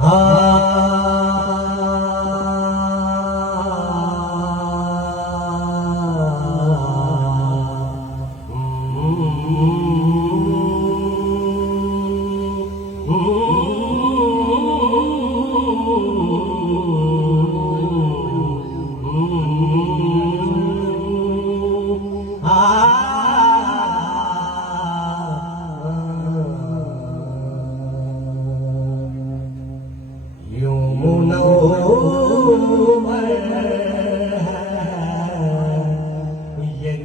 Ah.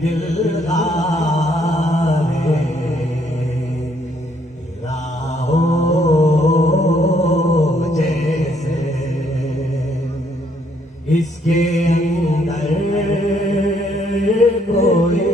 दिल इसके अंदर कोई